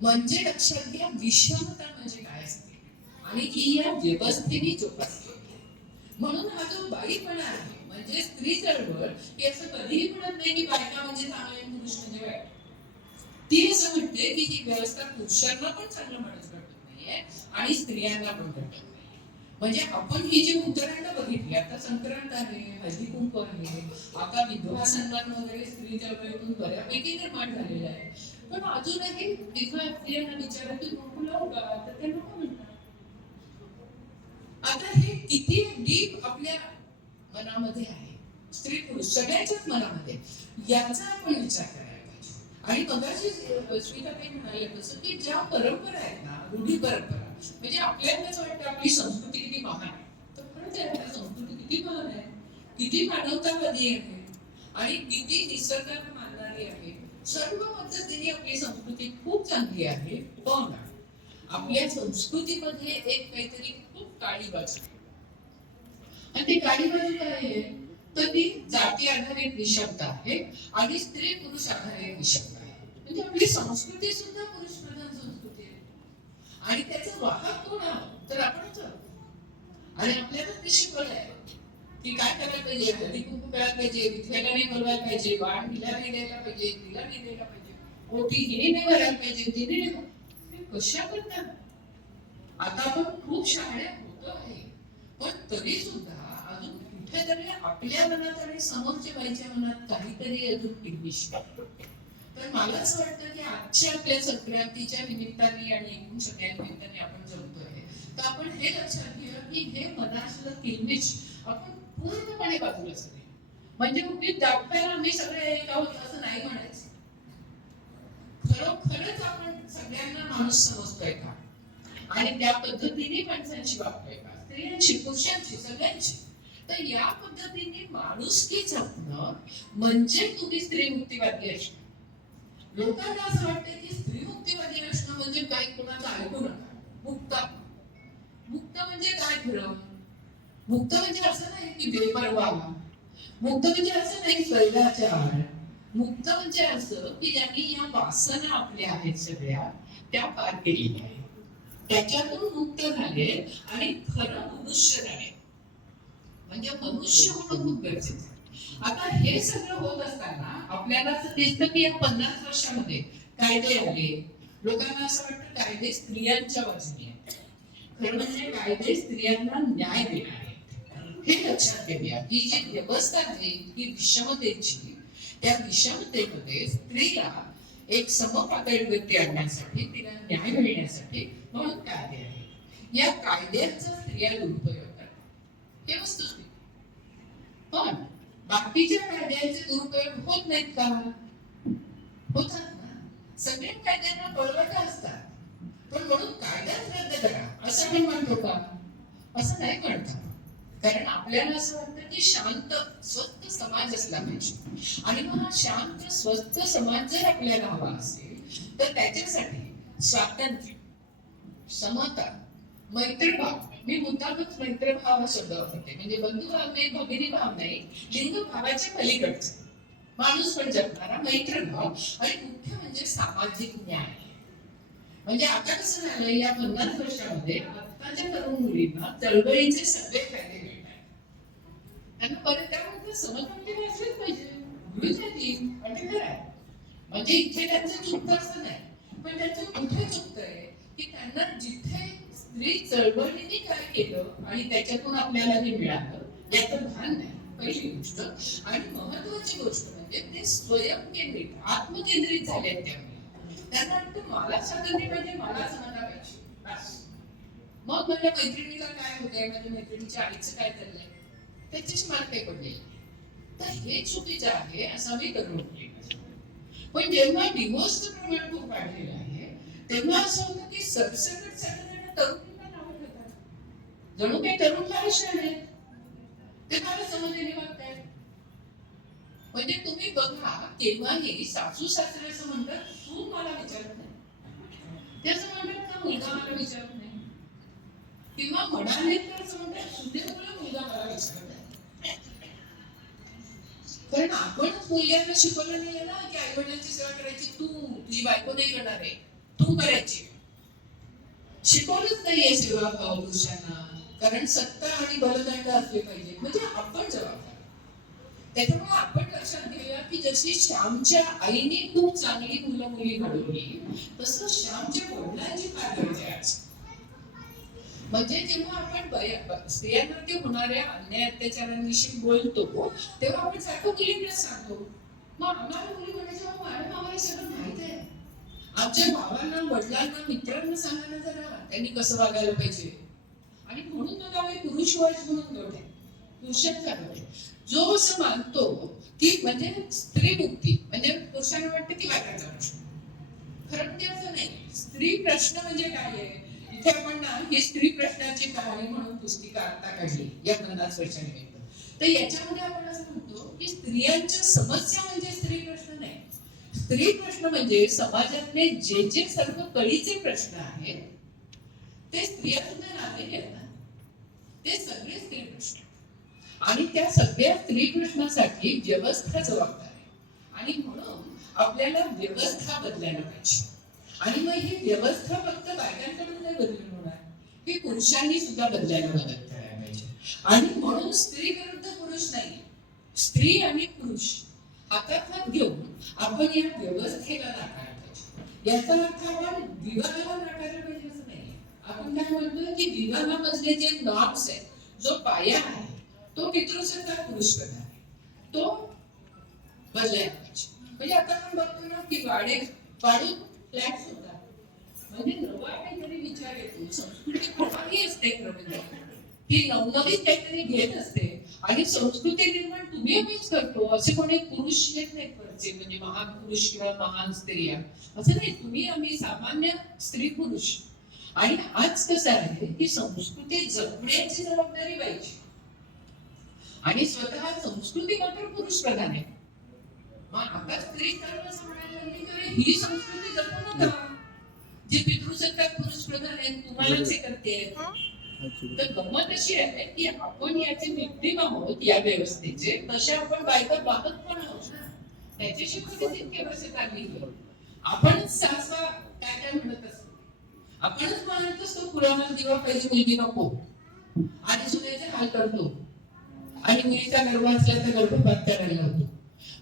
म्हणजे लक्षात घ्या विषमता म्हणजे काय असते आणि ही या व्यवस्थेने जोपासली. म्हणून हा जो बाईपणा आहे म्हणजे स्त्री चळवळ ही असं कधीही म्हणत नाही की बायका म्हणजे चांगले पुरुष म्हणजे वाईट. ती असं म्हणते की ही व्यवस्था पुरुषांना पण चांगलं माणूस घडत नाहीये आणि स्त्रियांना पण घडत नाही. म्हणजे आपण ही जी उदाहरणं बघितली, आता संक्रांत आहे, हळदी कुंकू आहे, आता विधवा सन्मान वगैरे स्त्री चळवळीतून बऱ्यापैकी निर्माण झालेला आहे. पण अजूनही विधवा स्त्रियांना विचारलं की कुंकू लावू का, तर ते नको म्हणतात. आता हे किती डीप आपल्या मनामध्ये आहे, स्त्री पुरुष सगळ्यांच्याच मनामध्ये, याचा आपण विचार करायला पाहिजे. आणि मगाशी स्मिताताई म्हणाले तसं की ज्या परंपरा आहेत ना, रूढी परंपरा, म्हणजे आपल्याला असं वाटतं आपली संस्कृती किती महान आहे, तर खरंच आहे संस्कृती किती महान आहे, किती मानवतावादी आहे आणि किती निसर्गाला मानणारी आहे. सर्व पद्धतीने आपली संस्कृती खूप चांगली आहे. पण आपल्या संस्कृतीमध्ये एक काहीतरी खूप काळी बाजू आहे. आणि ती काळी बाजू काय आहे, तर ती जाती आधारित विषमता आहे आणि स्त्री पुरुष आधारित विषमता आहे. म्हणजे आपली संस्कृती सुद्धा पुरुष प्रधान संस्कृती आहे. आणि त्याचं वाहक कोण आहोत तर आपणच आहोत. आणि आपल्याला ते शिकवलं आहे की काय करायला पाहिजे, हळदी कुंकू करायला पाहिजे, विठ्ठलाला नाही बोलवायला पाहिजे, वाण हिला नाही द्यायला पाहिजे, तिला नाही द्यायला पाहिजे, ओटी हिने नाही भरायला पाहिजे, तिने नाही. कशा करतात? आता आपण खूप शहाण्या होतो आहे, पण तरी सुद्धा अजून कुठेतरी आपल्या मनात आणि समोरच्या बाईच्या मनात काहीतरी अजून टिकविश. तर मला असं वाटतं की आजच्या आपल्या संक्रांतीच्या निमित्ताने आणि एकूण सगळ्या निमित्ताने आपण जमतोय, तर आपण हे लक्षात घेऊया की हे मनातलं किलबिश आपण पूर्णपणे बाजूला सगळे. म्हणजे उगीच दाखवायला आम्ही सगळे एक आहोत असं नाही म्हणायचं. खरोखरच आपण सगळ्यांना माणूस समजतोय का आणि त्या पद्धतीने माणसांची वागतोय का, स्त्रियांची पुरुषांची सगळ्यांची. तर या पद्धतीने माणुसकी जपणं म्हणजे तुम्ही स्त्री मुक्तीवादी असणं. लोकांना असं वाटतं की स्त्री मुक्तीवादी असणं म्हणजे काही कोणाचं ऐकू नका. मुक्त मुक्त म्हणजे काय खरं? मुक्त म्हणजे असं नाही की बेपरवा, मुक्त म्हणजे असं नाही स्वैराचार, मुक्त म्हणजे असं की ज्यांनी या वासना आपल्या आहेत सगळ्या त्या पार केलेल्या आहेत, त्याच्यातून मुक्त झाले आणि खरं मनुष्य झाले. म्हणजे मनुष्य होणं खूप गरजेचं आहे. आता हे सगळं होत असताना आपल्याला असं दिसतं की या 50 वर्षामध्ये कायदे आले, लोकांना असं वाटतं कायदे स्त्रियांच्या बाजूने आहेत. खरं म्हणजे कायदे स्त्रियांना न्याय देणार आहेत. हे लक्षात घेऊया की जी व्यवस्था आहे ही विषमतेची, त्या विषमतेमध्ये स्त्रीला एक समपातळीवरती आणण्यासाठी, तिला न्याय मिळण्यासाठी म्हणून कायदे आहेत. या कायद्यांचा स्त्रिया दुरुपयोग करतात, हे वस्तुस्थिती. पण बाकीच्या कायद्यांचे दुरुपयोग होत नाहीत का? होतात ना. सगळ्या कायद्यांना बळवटा असतात, पण म्हणून कायदाच रद्द करा असं आपण म्हणतो का? असं नाही म्हणतात. कारण आपल्याला असं वाटतं की शांत स्वस्थ समाज असला पाहिजे. आणि मग हा शांत स्वस्थ समाज जर आपल्याला हवा असेल तर त्याच्यासाठी स्वातंत्र्य, समता, मैत्रभाव, मी मुद्दामच मैत्रभाव हा शब्द वापरते, म्हणजे बंधुभाव नाही, भगिनी भाव नाही, लिंग भावाच्या पलीकडचा माणूस पण जगणारा मैत्रभाव. आणि मुख्य म्हणजे सामाजिक न्याय. म्हणजे आता कसं झालं, या 50 वर्षामध्ये आताच्या तरुण मुलींना चळवळीचे सगळे फायदे मिळतात. त्यांना परत त्यामध्ये समजून असलेच पाहिजे, म्हणजे खरं म्हणजे इथे त्यांचं चुकतं असं नाही, पण त्यांचं कुठे चुकतंय की त्यांना जिथे स्त्री चळवळीने काय केलं आणि त्याच्यातून आपल्याला हे मिळालं याचं भान नाही, पहिली गोष्ट. आणि महत्वाची गोष्ट म्हणजे ते स्वयंकेंद्रित, आत्मकेंद्रित झाले. त्यांना वाटतं मला स्वातंत्र्य पाहिजे, मला समानता पाहिजे, बस. मग माझ्या मैत्रिणीला काय होतंय, माझ्या मैत्रिणीच्या आईचं काय चाललंय त्याच्याशी मला काही पडले. तर हे चुकीचं आहे असं मी करू म्हटले. पण जेव्हा डिव्होर्सचं प्रमाण खूप वाढलेलं आहे तेव्हा असं होतं की सरसकट सगळ्यांना तरुणींना नावं ठेवतात, जणू काही तरुण फार आहेत, ते फार समजून वागतायत. म्हणजे तुम्ही बघा, केव्हाही सासू सासरे असं म्हणतात तू मला विचारत नाही, ते असं म्हणतात का मुलगा मला विचारत नाही, किंवा म्हणाले तर असं म्हणतात सुनेमुळे मुलगा मला विचारत नाही. कारण आपणच मुलग्यांना शिकवलं नाही ना की आई वडिलांची सेवा करायची, तू तुझी बायको नाही करणार आहे, तू करायची. शिकवलंच नाहीये सेवा पुरुषांना, कारण सत्ता आणि बलदंड असले पाहिजे, म्हणजे आपण जबाबदार. त्याच्यामुळे आपण लक्षात घेऊया की जशी श्यामच्या आईने खूप चांगली मुलं मुली घडवली, तसं श्यामच्या वडिलांची फार गरज आहे आज. म्हणजे जेव्हा आपण स्त्रियांवरती होणाऱ्या अन्याय अत्याचारांविषयी बोलतो, तेव्हा आपण सारखं मुलींना सांगतो, मग आम्हाला मुली म्हणायचं मॅडम आम्हाला सगळं माहित आहे, आमच्या भावांना वडिलांना मित्रांना सांगा ना जरा त्यांनी कसं वागायला पाहिजे. आणि म्हणून मग आम्ही पुरुषवाद म्हणून गट आहे, पुरुषांचा गट आहे, जो असं मानतो की म्हणजे स्त्री मुक्ती म्हणजे पुरुषांना वाटतं की बायकांचा प्रश्न. खरं म्हणजे असं नाही. स्त्री प्रश्न म्हणजे काय आहे, इथे आपण ना ही स्त्री प्रश्नाची कहाणी म्हणून पुस्तिका आता काढली या 50 वर्षांनिमित्त. तर याच्यामध्ये आपण असं म्हणतो की स्त्रियांच्या समस्या म्हणजे स्त्री प्रश्न नाही. स्त्री प्रश्न म्हणजे समाजातले जे जे सर्व कळीचे प्रश्न आहेत ते स्त्रिया सुद्धा नांदेले आहेत ना, ते सगळे स्त्री प्रश्न. आणि त्या सगळ्या स्त्री प्रश्नासाठी व्यवस्था जबाबदार आहे. आणि म्हणून आपल्याला व्यवस्था बदलायला पाहिजे. आणि मग ही व्यवस्था फक्त बायकांकडून नाही बदलून होणार, ही पुरुषांनी सुद्धा बदलायला मदत करायला पाहिजे. आणि म्हणून स्त्री विरुद्ध पुरुष नाही, स्त्री आणि पुरुष हातात हात घेऊन आपण या व्यवस्थेला नाकारलं पाहिजे. याचा अर्थ आपण विवाहाला नाकारलं पाहिजे असं नाही. आपण काय म्हणतो की विवाहामधले जे नॉर्म्स आहेत, जो पाया आहे तो पितृसत्ताक पुरुष प्रधान आहे, तो बदलायला पाहिजे. म्हणजे आता आपण बघतो ना की वाढून फ्लॅट्स होतात, म्हणजे नवा काहीतरी विचार येतो, संस्कृती प्रभावी असते की नवनवीन काहीतरी घेत असते. आणि संस्कृती निर्माण तुम्ही आम्हीच करतो, असे कोणी पुरुष येत नाहीत वरचे, म्हणजे महान पुरुष किंवा महान स्त्रिया असं नाही, तुम्ही आम्ही सामान्य स्त्री पुरुष. आणि आज कसं आहे की संस्कृती जपण्याची जबाबदारी पाहिजे, आणि स्वतः संस्कृती मात्र पुरुष प्रधान आहे. मग आता स्त्री सर्व सांभाळायला लागली तर ही संस्कृती जपू नका, जी पितृसत्ताक पुरुष प्रधान आहे तुम्हालाच हे करते. तर गंमत अशी आहे की आपण याचे विक्रीम आहोत या व्यवस्थेचे, तसे आपण बायका पाहत पण आहोत ना, त्याच्याशी कधी तितके वर्ष चालली. आपणच सासवा काय काय म्हणत असतो, आपणच म्हणत असतो पुराणात दिवा पाहिजे मुलगी नको, आणि सुनेचे हाल करतो, आणि मुलीचा गर्भ असला तर गर्भपात करायला होतो.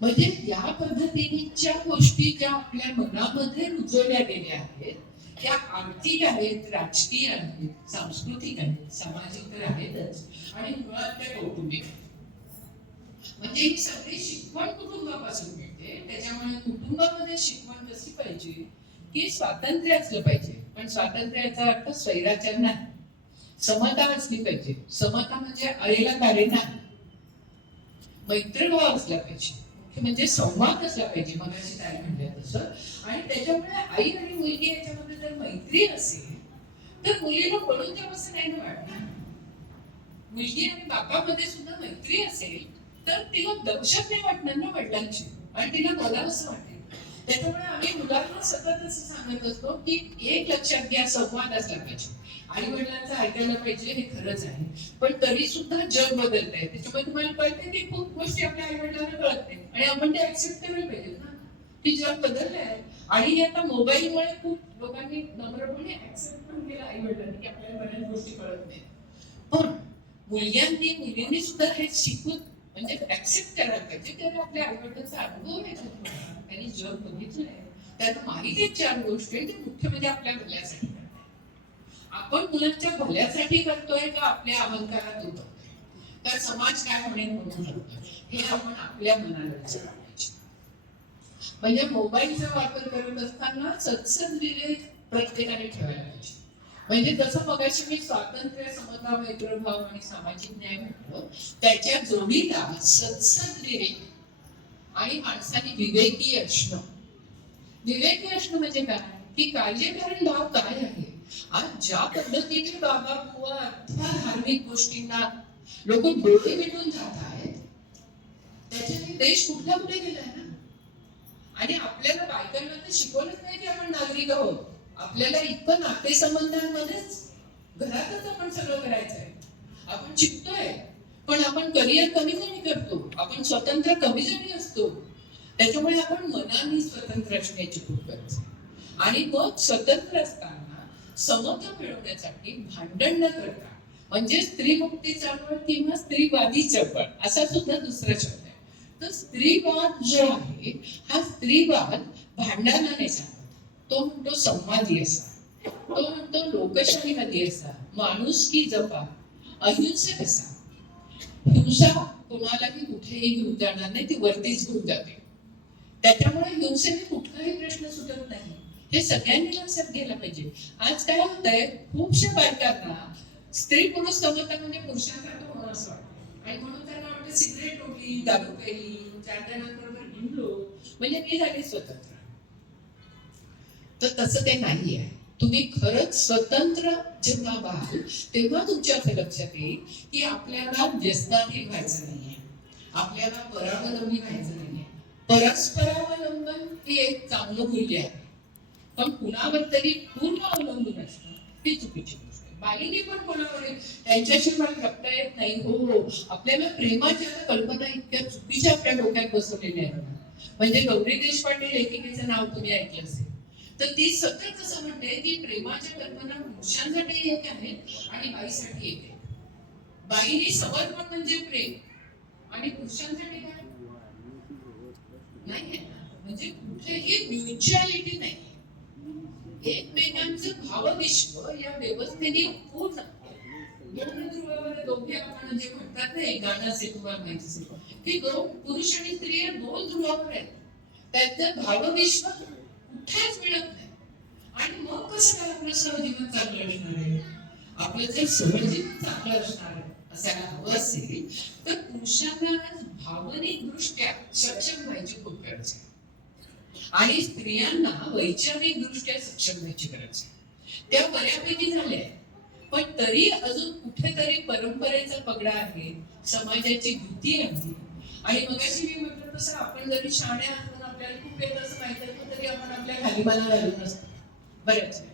म्हणजे या पद्धतीच्या गोष्टी ज्या आपल्या मनामध्ये रुजवल्या गेल्या आहेत, त्या आर्थिक आहेत, राजकीय आहेत, सांस्कृतिक आहेत, सामाजिक तर आहेतच, आणि मुळात त्या कौटुंबिक. म्हणजे ही सगळी शिकवण कुटुंबापासून मिळते. त्याच्यामुळे कुटुंबामध्ये शिकवण कशी पाहिजे की स्वातंत्र्य असलं पाहिजे, पण स्वातंत्र्याचा अर्थ स्वैराचार नाही, समता असली पाहिजे. समता म्हणजे आईला कार्य नाही, मैत्रीभाव असला पाहिजे, म्हणजे संवाद असला पाहिजे, मगाशी ताई म्हणल्या तसं. आणि त्याच्यामुळे आई आणि मुलगी याच्यामध्ये जर मैत्री असेल तर मुलीला पळून जावंसं नाही ना वाटणार. मुलगी आणि बापामध्ये सुद्धा मैत्री असेल तर तिला दहशत नाही वाटणार ना वडिलांची, आणि तिला बोलावंसं वाटेल. त्याच्यामुळे आम्ही मुलांना सतत असं सांगत असतो की एक लक्षात घ्या, संवाद असला पाहिजे. आई वडिलांचं ऐकायला पाहिजे, हे खरंच आहे, पण तरी सुद्धा जग बदलत आहे. त्याच्यामुळे तुम्हाला कळते की खूप गोष्टी आपल्या आई वडिलांना कळत नाही, आणि आपण ते ऍक्सेप्ट करायला पाहिजे ना की जग बदललंय. आणि हे आता मोबाईलमुळे खूप लोकांनी नम्रपणे ऍक्सेप्ट पण केलं आई वडिलांनी की आपल्याला बऱ्याच गोष्टी कळत नाही. पण मुलींनी सुद्धा हे शिकून म्हणजे ऍक्सेप्ट करायला पाहिजे की आपल्या आई वडिलांचा अनुभव आहे, त्यांनी जग बघितलंय, त्यांना माहिती आहे 4 गोष्टी, ते मुख्य म्हणजे आपल्या भल्यासाठी. आपण मुलांच्या भल्यासाठी करतोय का आपल्या अहंकारात उतरतोय, तर समाज काय म्हणेल म्हणून करतोय, हे आपण आपल्या मनाला विचारलं पाहिजे. म्हणजे मोबाईलचा वापर करत असताना सत्सद विवेक प्रत्येकाने ठेवायला पाहिजे. म्हणजे जसं मगाशी मी स्वातंत्र्य, समता, मैत्रीभाव आणि सामाजिक न्याय म्हटलं, त्याच्या जोडीला सत्सद विवेक आणि माणसाने विवेकी असणं. विवेकी असणं म्हणजे काय की कार्यकारण भाव काय आहे. आज ज्या पद्धतीने बाबा बुवा अथवा धार्मिक गोष्टींना लोक डोळे मिटून जात आहेत, त्याच्याने देश कुठल्या कुठे गेलाय ना. आणि आपल्याला बायकांना तर शिकवलंच नाही की आपण नागरिक आहोत. आपल्याला इतकं नातेसंबंधांमध्येच घरातच आपण सगळं करायचंय. आपण शिकतोय पण आपण करिअर कमी जणी करतो, आपण स्वतंत्र कमी जणी असतो. त्याच्यामुळे आपण मनाने स्वतंत्र असण्याची खूप गरज आहे. आणि मग स्वतंत्र असताना समता मिळवण्यासाठी भांडण न करता, म्हणजे स्त्रीमुक्ती चळवळ किंवा स्त्रीवादी चळवळ असा सुद्धा दुसरा शब्द आहे. तर स्त्रीवाद जो आहे हा स्त्रीवाद भांडणाने नाही सांगत. तो म्हणतो संवादी असा, तो म्हणतो लोकशाहीवादी असा, माणुसकी जपा, अहिंसक असा. हिंसा कोणालाही कुठेही घेऊन जाणार नाही, ती वरतीच घेऊन जाते. त्याच्यामुळे हिंसेने कुठलाही प्रश्न सुटत नाही, हे सगळ्यांनी लक्षात घ्यायला पाहिजे. आज काय होतंय, खूपशा बायकांना स्त्री पुरुष समता म्हणजे पुरुषांसारखं होणं असं वाटतं. आणि म्हणून त्यांना वाटतं सिगरेट ओढली, दारू प्यायली, 4 जणांबरोबर हिंडलो म्हणजे मी झाली स्वतंत्र. तर तसं ते नाही आहे. तुम्ही खरंच स्वतंत्र जेव्हा व्हाल तेव्हा तुमच्या असं लक्षात येईल की आपल्याला व्यसनाधीन व्हायचं नाहीये, आपल्याला परावलंबी व्हायचं नाहीये. परस्परावलंबन हे एक चांगलं मूल्य आहे, पण कुणावर तरी पूर्ण अवलंबून असणं ही चुकीची गोष्ट आहे. बाईने पण कोणावर त्यांच्याशी मला जगता येत नाही. हो, आपल्याला प्रेमाच्या कल्पना इतक्या चुकीच्या आपल्या डोक्यात बसवलेल्या आहेत. म्हणजे गौरी देशपांडे लेखिकेचं नाव तुम्ही ऐकलं असेल, तर ती सतत असं म्हणते की प्रेमाच्या कल्पना पुरुषांसाठी एक आहेत आणि बाईसाठी एक आहे. बाईने समर्पण म्हणजे प्रेम आणि पुरुषांसाठी काय नाही आहे ना. म्हणजे कुठेही म्युच्युअलिटी नाही, एकमेकांचं भावविश्व या व्यवस्थेने पूर्ण. दोन ध्रुवावर दोघे आपण जे म्हणतात ना, एक गाणं असेल तुम्हाला माहिती असेल की दोन पुरुष आणि स्त्री दोन ध्रुवावर आहेत, त्यांचं भावविश्व कुठेच मिळत नाही. आणि मग कसं काय आपलं सहजीवन चांगलं असणार आहे. आपलं जर सहजीवन चांगलं असणार असायला हवं असेल तर पुरुषांना भावनिक दृष्ट्या सक्षम व्हायची खूप गरज आहे आणि स्त्रियांना वैचारिक दृष्ट्या सक्षम व्हायची गरज आहे. त्या बऱ्यापैकी झाल्या, पण तरी अजून कुठेतरी परंपरेचा पगडा आहे, समाजाची भीती आहे. आणि मगाशी मी म्हटलं तसं आपण जरी शहाण्या असून आपल्याला खूप येत असं माहित असतं तरी आपण आपल्या खालीमाला घालून असतो बऱ्याच वेळा.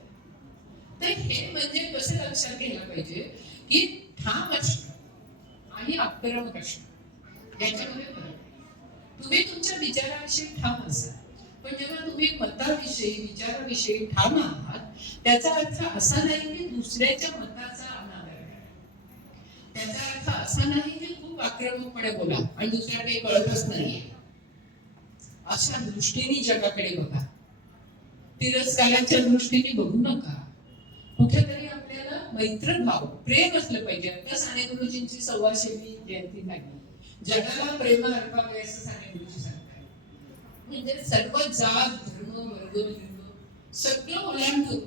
तर हे म्हणजे कसं लक्षात घ्यायला पाहिजे की ठाम असणं आणि आक्रमक असणं याच्यामध्ये फरक आहे. तुम्ही तुमच्या विचाराविषयी ठाम असाल, पण जेव्हा तुम्ही मताविषयी विचाराविषयी ठाम आहात त्याचा अर्थ असा नाही की दुसऱ्याच्या मताचा अनादर करा. त्याचा अर्थ असा नाही की खूप आक्रमकपणे बोला आणि दुसऱ्या काही कळतच नाहीये अशा दृष्टीने जगाकडे बघा. तिरस्काराच्या दृष्टीने बघू नका. कुठेतरी आपल्याला मैत्रभाव प्रेम असलं पाहिजे. आता साने गुरुजींची 125वी जयंती झाली. जगाला प्रेम अर्पावे असं साने गुरुजी सांगतात. म्हणजे सर्व जात धर्म वर्ग लिंग सगळं ओलांडून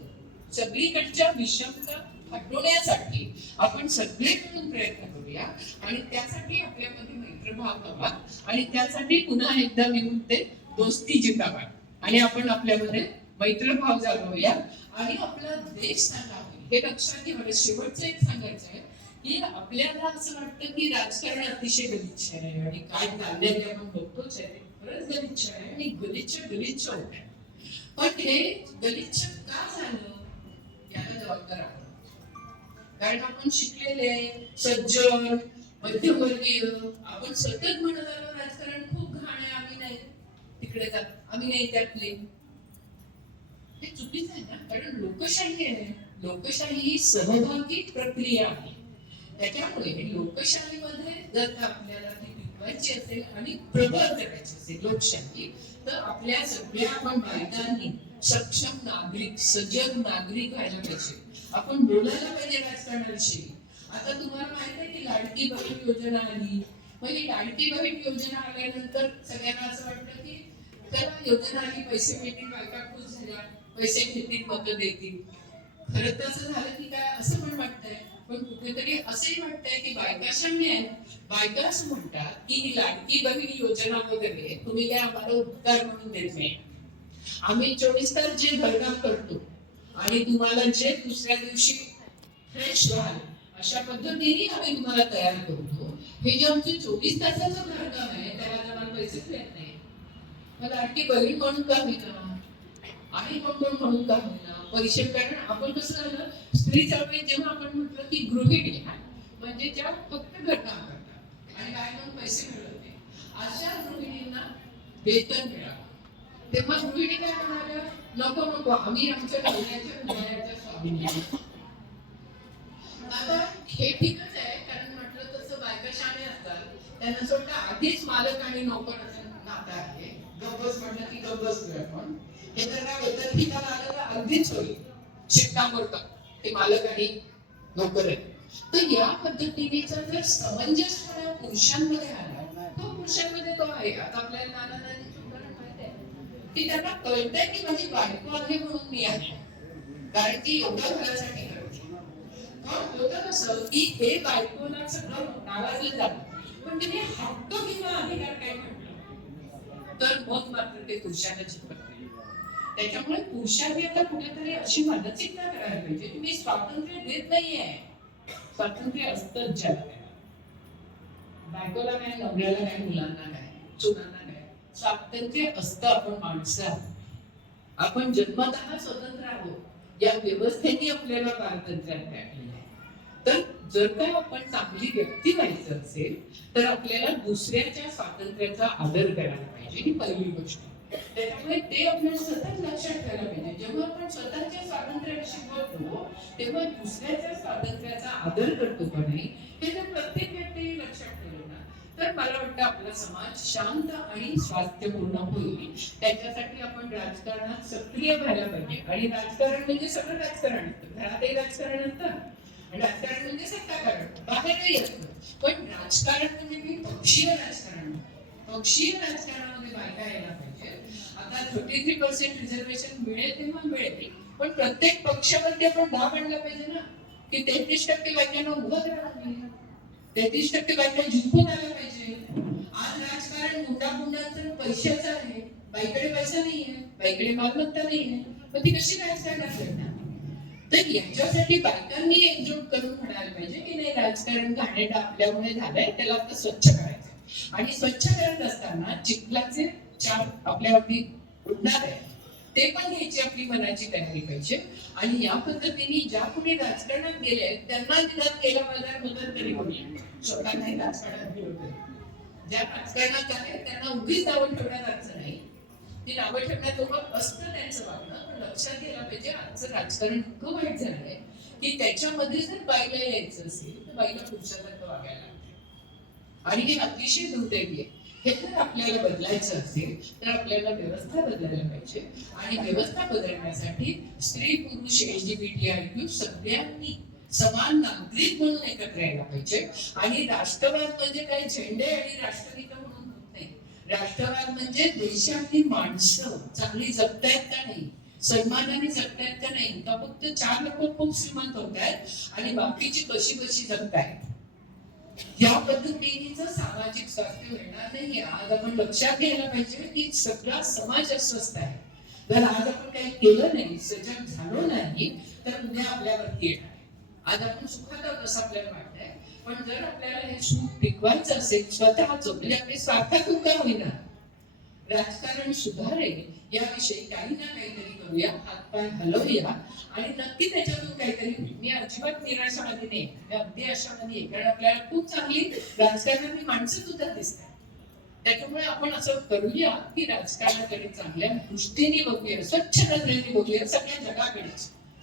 सगळीकडच्या विषमता हटवण्यासाठी आपण सगळे मिळून प्रयत्न करूया आणि त्यासाठी आपल्यामध्ये मैत्रभाव हवा आणि त्यासाठी पुन्हा एकदा मी म्हणते दोस्ती जिंदाबाद आणि आपण आपल्यामध्ये मैत्रभाव जागवूया आणि आपला देश चांगला होईल हे लक्षात ठेवा. शेवटचं एक सांगायचं आहे की आपल्याला असं वाटतं की राजकारण अतिशय गलिच्छ आहे आणि काय चाललंय आपण बघतोच आहे, खरंच गलिच्छ आहे आणि गलिच्छ होत आहे. पण हे गलिच्छ का झालं याला जबाबदार आहोत. कारण आपण शिकलेले सज्जन मध्यमवर्गीय आपण सतत म्हणत आलो राजकारण खूप घाण आहे, आम्ही नाही तिकडे जात, आम्ही नाही त्यातले. हे चुकीचं आहे ना, कारण लोकशाही आहे. लोकशाही ही सहभागी प्रक्रिया आहे. त्याच्यामुळे लोकशाहीमध्ये जर का आपल्याला ती टिकवायची असेल आणि प्रबळ करायची असेल लोकशाही, तर आपल्या सगळ्या आपण बायकांनी सक्षम नागरिक सजग नागरिक व्हायला पाहिजे. आपण बोलायला पाहिजे राजकारणाविषयी. आता तुम्हाला माहित आहे की लाडकी बहीण योजना आली. मग ही लाडकी बहीण योजना आल्यानंतर सगळ्यांना असं वाटतं की चला योजना आली, पैसे मिळतील, बायका खुश झाल्या, पैसे घेतील, मतं देतील. खरं तर असं झालं की काय असं पण वाटतंय. पण कुठेतरी असंही वाटतंय की बायका शून्य आहेत. बायका असं म्हणतात की ही लाडकी बहीण योजना वगैरे तुम्ही काय आम्हाला उपकार म्हणून देत नाही. आम्ही 24 तास जे घरकाम करतो आणि तुम्हाला जे दुसऱ्या दिवशी फ्रेश व्हाल अशा पद्धतीने आम्ही तुम्हाला तयार करतो. हे जे आमचं 24 तासाचं घरकाम आहे त्याला पैसेच मिळत नाही. मला लाडकी बहीण म्हणून का होईना, आई म्हणून का होईना पैसे, कारण आपण कसं झालं स्त्री चळवळीत जेव्हा आपण म्हटलं की गृहिणी म्हणजे ज्या फक्त घरकाम करतात आणि काय म्हणून पैसे मिळत नाही, अशा गृहिणींना वेतन मिळावं, तेव्हा गृहिणी काय म्हणाल्या, नको नको आम्ही आमच्या नवऱ्याच्या स्वामींनी. आता हे ठीकच आहे, कारण म्हटलं तसं बायका शाणे असतात, त्यांना स्वतः आधीच मालक आणि नोकर असं नातं आहे. गब्बस म्हटलं की गब्बस आपण हे जर का वेतन ठिकाण आलं तर अगदीच होईल, शिक्कामोर्तब ते मालक आणि नोकर आहे. तर या पद्धतीनेचा जर समंजसपणा पुरुषांमध्ये आला, तो पुरुषांमध्ये तो आहे. आता आपल्याला नाना नानीचं उदाहरण माहिती आहे की त्यांना कळतंय की माझी बायको आहे म्हणून मी आहे, कारण ती एवढं घरासाठी करते. होतं कसं की हे बायकोला सगळं नावाजलं जातं, पण तिने हक्क किंवा अधिकार काय म्हटलं तर मग मात्र ते पुरुषांना चिपकत नाही. त्याच्यामुळे पुरुषांनी आता कुठेतरी अशी मानसिकता करायला पाहिजे, तुम्ही स्वातंत्र्य देत नाहीये. स्वातंत्र्य असतं ज्याला काय, बायकोला काय, नवऱ्याला काय, मुलांना काय, चुलांना काय, स्वातंत्र्य असतं. आपण माणसं आहोत, आपण जन्मतः स्वतंत्र आहोत. या व्यवस्थेने आपल्याला पारतंत्र्यात टाकलेलं आहे. तर जर का आपण चांगली व्यक्ती व्हायचं असेल तर आपल्याला दुसऱ्याच्या स्वातंत्र्याचा आदर करायला पाहिजे, ही पहिली गोष्ट. त्याच्यामुळे ते आपल्याला सतत लक्षात ठेवायला पाहिजे. जेव्हा आपण स्वतःच्या स्वातंत्र्याविषयी बोलतो तेव्हा दुसऱ्याच्या स्वातंत्र्याचा आदर करतो का नाही, हे जर प्रत्येक व्यक्ती लक्षात ठेवलं ना, तर मला वाटतं आपला समाज शांत आणि स्वास्थ्यपूर्ण होईल. त्याच्यासाठी आपण राजकारणात सक्रिय व्हायला पाहिजे. आणि राजकारण म्हणजे सगळं राजकारण असतं, घरातही राजकारण असतं, राजकारण म्हणजे सत्ताकारण बाहेरही असतं, पण राजकारण म्हणजे मी पक्षीय राजकारण, पक्षीय राजकारणामध्ये बायका यायला पाहिजे. आता 33% रिझर्वेशन मिळेल तेव्हा मिळेल, पण प्रत्येक पक्षामध्ये आपण दाब आणला पाहिजे ना, की 33% बायकांना उभं करावं, 33% बायका जिंकून आल्या पाहिजे. आज राजकारण गुंडाचं पैशाचं आहे, बाईकडे पैसा नाहीये, बाईकडे मालमत्ता नाहीये, पण ती कशी राजकारणात करणार. तर याच्यासाठी बायकांनी एकजूट करून म्हणायला पाहिजे की नाही, राजकारण घाणेरडं आपल्यामुळे झालंय, त्याला आता स्वच्छ करायचं. आणि स्वच्छ करत असताना चिखलाचे 4 आपल्यावरती उडणार आहे, ते पण घ्यायची आपली मनाची तयारी पाहिजे. आणि या पद्धतीने ज्या कुणी राजकारणात गेले त्यांना निदान गेल्या बाजार मदत तरी होईल, स्वतः नाही राजकारणात गेले. ज्या राजकारणात आहेत त्यांना उगीच नावं ठेवण्यात अर्थ नाही, ती नावं ठेवण्यासोबत असतं त्यांचं वागणं. पण लक्षात घ्यायला पाहिजे आजचं राजकारण इतकं वाईट झालंय की त्याच्यामध्ये जर बाईला यायचं असेल तर बाईला पुरुषासारखं वागायला लागतं, आणि हे अतिशय दुर्दैवी आहे. हे जर आपल्याला बदलायचं असेल तर आपल्याला व्यवस्था बदलायला पाहिजे. आणि व्यवस्था बदलण्यासाठी स्त्री पुरुष LGBTIQ सगळ्यांनी समान नागरिक म्हणून एकत्र यायला पाहिजे. आणि राष्ट्रवाद म्हणजे काही झेंडे आणि राष्ट्रगीत म्हणून होत नाही. राष्ट्रवाद म्हणजे देशातली माणसं चांगली जगतायत का नाही, सन्मानाने जगतायत का नाही, का फक्त 4 लोक खूप श्रीमंत होत आहेत आणि बाकीची कशी जगतायत. या पद्धतीने सामाजिक स्वास्थ्य मिळणार नाही. आज आपण लक्षात घ्यायला पाहिजे की सगळा समाज अस्वस्थ आहे. जर आज आपण काही केलं नाही, सजग झालो नाही, तर उद्या आपल्यावरती येणार. आज आपण सुखात आहोत असं आपल्याला वाटतंय, पण जर आपल्याला हे सुख टिकवायचं असेल स्वतःच, म्हणजे आपली स्वार्थातून का होईना राजकारण सुधारेल याविषयी काही ना काहीतरी करूया, हातपाय हलवूया आणि नक्की त्याच्यातून काहीतरी होईल. मी अजिबात निराशावादी नाही, मी अगदी आशावादी आहे, कारण आपल्याला खूप चांगली राजकारणातली माणसं सुद्धा दिसतात. त्याच्यामुळे आपण असं करूया की राजकारणाकडे चांगल्या दृष्टीने बघूया, स्वच्छ नजरेने बघूया, सगळ्या जगाकडे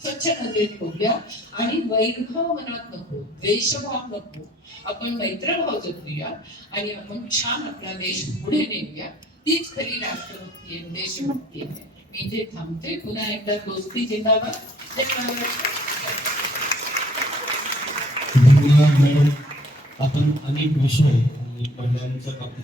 स्वच्छ नजरेने बघूया. आणि वैरभाव मनात नको, द्वेषभाव नको, आपण मैत्रभाव जगूया आणि आपण छान आपला देश पुढे नेऊया. तीच खरी राष्ट्रभक्ती आहे, देशभक्ती आहे. मी इथे थांबते. पुन्हा एकदा दोस्ती जिंदाबाद. आपण अनेक विषय आणि महिलांच्या बाबतीत